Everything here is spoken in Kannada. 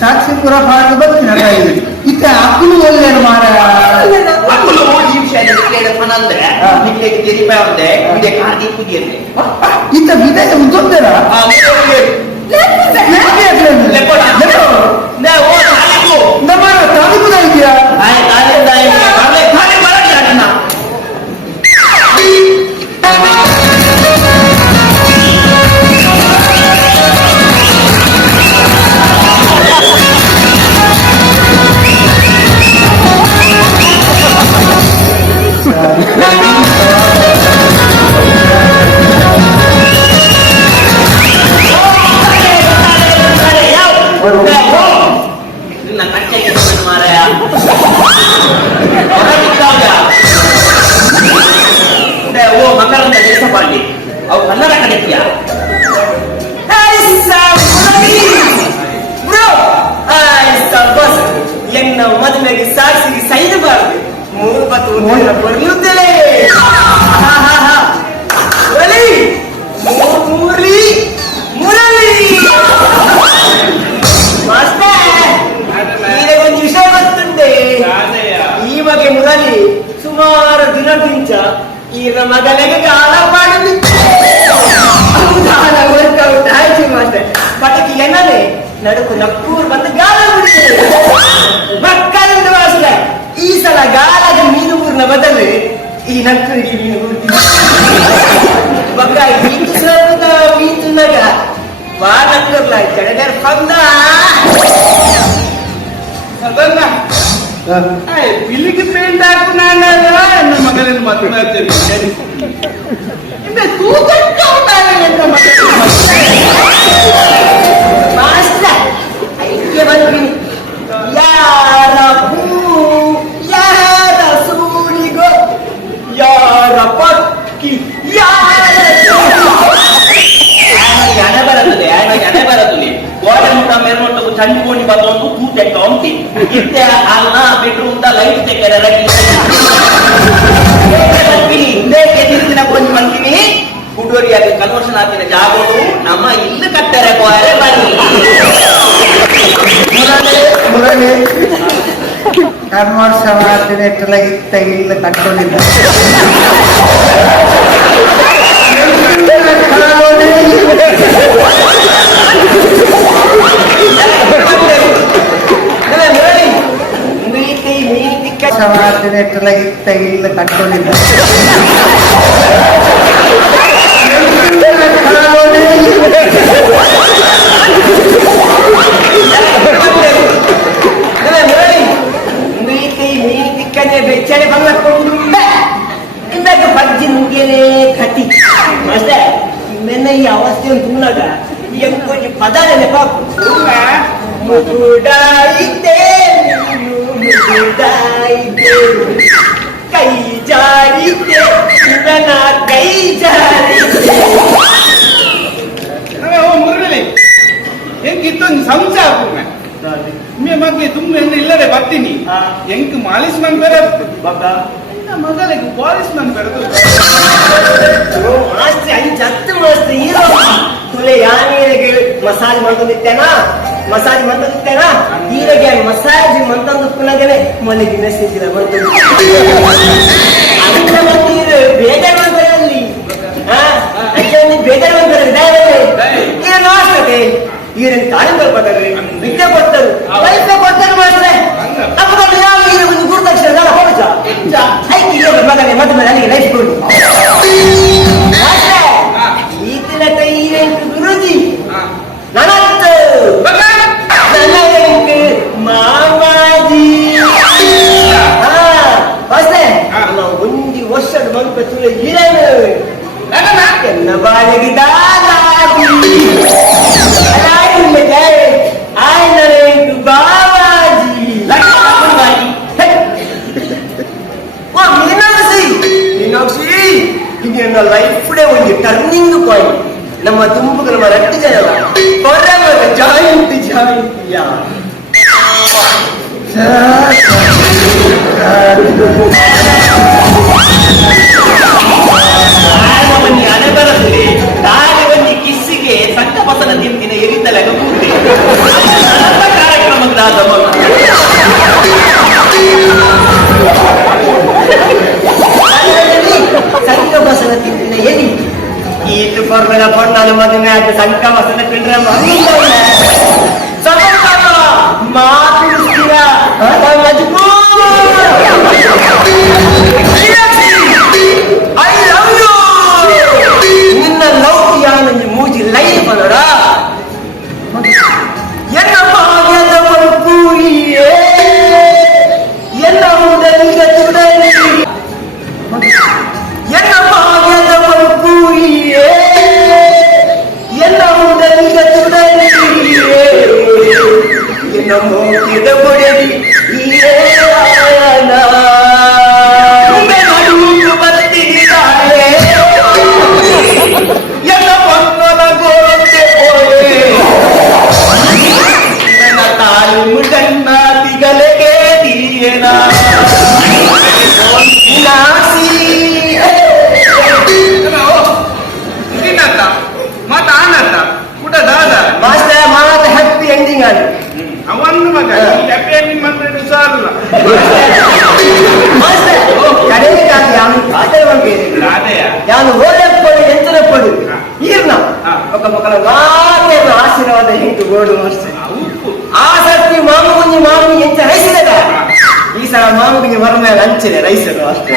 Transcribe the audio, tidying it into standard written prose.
ಸಾಕ್ಷಿ ಪುರ ಪಾಠ ಬರ್ತೀನಿ ಇತ್ತ ಅಕ್ಕಲು ಒಳ್ಳೆಯದು ಮಾರ ಅಕ್ಕಲು ಈ ವಿಷಯದಲ್ಲಿ ಕೇಳಪ್ಪನ ಅಂದ್ರೆ ನಿಮಗೆ ತೆರಿಪ ಒಂದೇ ವಿದೆ ಕಾರ್ಡಿ ಕುದಿಯಂತೆ ಇತ್ತ ವಿದೆ ಉಂಟೊಂದರ ಅವು ಕನ್ನಡ ಕಡೆಯ ಎನ್ನ ಮದುವೆಗೆ ಸಾಕ್ಷಿಗೆ ಸೈದಬಾರದು 3 ಬತ್ತು ಬರೆಯುತ್ತೇನೆ ಒಂದು ವಿಷಯ ಗೊತ್ತುಂಟೆ ಈ ಬಗೆ ಮುರಳಿ ಸುಮಾರು ದಿನದಿಂದ ಈಗ ಮಗನಿಗೆ ಗಾಳ ಮಾಡುದು ವರ್ಕೌಟ್ ಆಯ್ತು ಮಾಸ್ಟರ್ ಪಟಕಿ ಎನ್ನಲೆ ನಡುಕು ನಕ್ಕೂರು ಬಂದು ಗಾಳ ಮಕ್ಕಳಿಂದ ಮಾಸ್ಟರ್ ಈ ಸಲ ಗಾಳದ ಮೀನು ಊರಿನ ಬದಲು ಈ ನಕ್ಕರಿಗೆ ಮೀನು ಊರ್ತೀನಿ ಮಗ ಮೀನುನಾಗ ವಾರಕ್ಕರ್ಲ ಜಡಗರ್ ಪಂದ ಅದನ್ನ ಬಿಲ್ಲಿಗೆ ಪೇಂಟ್ ಹಾಕು ನಾನು ನನ್ನ ಮಗನಿಂದ ಮಾತನಾಡ್ತೇನೆ ಯಾರ ಹೂ ಯಾರ ಸೂರಿಗೋ ಯಾರ ಪಕ್ಕಿ ಯಾರ ಹಣೆ ಬರುತ್ತದೆ ಹಣೆ ಬರುತ್ತದೆ ಗೋಡೆ ಮುಟ್ಟ ಮೇಲ್ಮಟ್ಟವು ಚಂಡಿಕೊಂಡು ಬಂದೊಂದು ಕೂತೆಕ್ಕ ಉಂಟಿ ಇತ್ತೆ ಅಲ್ಲ ಬೆಡ್ರೂಮ್ ಲೈಟ್ ತೆಗೆದ ಹಿಂದಕ್ಕೆ ತಿರುಗಿನ ಕೊಂಚ ಬಂತೀನಿ ಹುಡುಗರಿಯಾಗಿ ಕನ್ವರ್ಷನ್ ಹಾಕಿನ ಜಾಗಗಳು ನಮ್ಮ ಇಲ್ಲಿ ಕಟ್ಟರೆ ಬೋರೆ ಬನ್ನಿ ಮುರಳಿ ಕನ್ವರ್ಷನ್ ಹಾಕಿನ ಇತ್ತ ಇಲ್ಲ ಕಟ್ಕೊಂಡಿದ್ದ ಇತ್ತ ಇಲ್ಲ ಕಟ್ಕೊಂಡಿದ್ದ ಬೆಚ್ಚನೆ ಬಂದ್ಕೊಂಡು ಇಂದಾಗ ಬಜ್ಜಿ ನುಗ್ಗೆಲೆ ಕಟ್ಟಿ ಅಷ್ಟೇ ನಿನ್ನ ಈ ಅವಸ್ಥೆಯನ್ನು ತುಂಬಾಗ ಎಂಕೊಂಚ ಪದ ನೆನಪಾಕು ಮುಗುಡಾಯಿದ್ದೆ ಕೈ ಜಾರಿದ್ದೆ ನನ್ನ ಕೈ ಜಾರಿದ್ದೆ ಮುರಳಿ ಹೆಂಗಿತ್ತು ಸಂಸಾರ ಮೇ ಮಗ್ಗೆ ತುಂಬ ಇಲ್ಲದೆ ಬರ್ತೀನಿ ಹೆಂಗ್ ಮಾಲಿಶ್ ಮನ್ ಬೇರೆ ಮಗಳಿಗೆ ಪಾಲಿಶ್ ಮನ್ ಬೇರೆ ಮಾಸ್ತಿ ಅಲ್ಲಿ ಜತ್ತು ಮಾಸ್ತಿ ಹೀರೋ ತುಲೆ ಯಾನಿಗೆ ಮಸಾಜ್ ಮಾಡ್ಕೊಂಡಿತ್ತೇನಾ ಮಸಾಜ್ ಮಾಡ್ಕೊಂಡಿತ್ತೇನಾ ಹೀರೆಗೆ ಮಸಾಜ್ ಮಂತಂದು ಪುನಗನೆ ಮಲ್ಲಿಗಿನ ಸ್ಥಿತಿನ ಮಾಡ್ಕೊಂಡು ಅದನ್ನ ಬಂದು ಬೇಜಾರು ಮಾಡ್ತಾರೆ ಅಲ್ಲಿ ಬೇಜಾರು ಮಾಡ್ತಾರೆ ಏನು ಆಗ್ತದೆ ಈರಿನ ತಾಳಿಗಳು ಬರ್ತಾರೆ ವಿದ್ಯೆ ಕೊಡ್ತಾರೆ ವೈದ್ಯ ಕೊಡ್ತಾರೆ ಮಾಡ್ತಾರೆ ನಮ್ಮದಲ್ಲಿ ಯಾವ ಈಗ ಒಂದು ಗುರುದಕ್ಷಿಣ ಹೋಗುತ್ತ ಮಗನೇ ಮತ್ತೆ ಮೇಲೆ ಅಲ್ಲಿಗೆ ಲೈಫ್ ಕೊಡಿ ಈಗಿನ ಕೈಯಂಟು ಗುರುಜಿ ನನಂತು ನನಂಟು ಮಾಮಾಜಿ ಹೊಸೆ ಒಂದು ವರ್ಷದ ಮಂಕ ತುಳು ಇರೇನು ಎನ್ನ ಬಾಳಿಗೆ ದಾದಾಜಿ ಬಾಬಾಜಿ ನನ್ನದಾದ ಮಗ. ಸಂಕ ಬಸದ ತಿಂದಿನ ಏನಿತ್ತು ಈತು ಕೊರ್ಮೆಲ ಪೊಣ್ಣಲು ಮದುವೆ ಆದ ಸಂಕ ಬಸದ ತಿಂದ್ರೆ ಮಾತು ಐ ಲವ್ ಯು. ನಿನ್ನ ಲವ್ ಯಾನ ಮೂಜಿ ಲೈಫ್ ಅಲ್ಲಡ ಎನ್ನ ಭಾಗ್ಯದ ಬದುಕುಳಿಯೇ ಎನ್ನ ಉದಲಿಗ ತುಡಲಿ ಎನ್ನ ಭಾಗ್ಯದ ಬದುಕುಳಿಯೇ ಎನ್ನ ಉದಲಿಗ ತುಡಲಿ ಎನ್ನ ಮೋಗಿದ ಕೊಡಲಿ ಎಲ್ಲ ಮಕ್ಕಳ ಗೋರತೆ ನನ್ನ ತಾಯಿ ಮುಗನ್ನ ತಿಗಲೆಗೆ ದಿಯೇನ ಮತ್ತ ಆನಂದ ಊಟ ದಾದ ಮಾಸ್ಟರ್ ಮಾತ ಹ್ಯಾಪಿ ಎಂಡಿಂಗ್ ಆಗಿ ಅವನ್ನ ಮಗ ಹ್ಯಾಪಿ ಎಂಡಿಂಗ್ ಮಾತ್ರ ಸಾರಲ್ಲ ಮಾಸ್ಟರ್ ಕಡೆಗಾಗಿ ಅವನು ಖಾತೆ ಬಂದಿದೆ ನಾನು ಓಡಪ್ಪಡು ಎಂತರಪ್ಪಡು ಈರ್ನ ఒక ಮಕ್ಕಳ ನಾಲ್ಕೈದು ಆಶೀರ್ವಾದ ಹಿಂಟು ಗೋಡು ಮಾಸ್ಟರ್ ಆ ಸರ್ತಿ ಮಾಮುಗುಂಜಿ ಎಂಚ ರೈಸಿದ ಈ ಸಲ ಮಾಮುಗುಂಜಿ ಮರ ಮೇಲೆ ಹಂಚಿದೆ ರೈಸರು ಅಷ್ಟೇ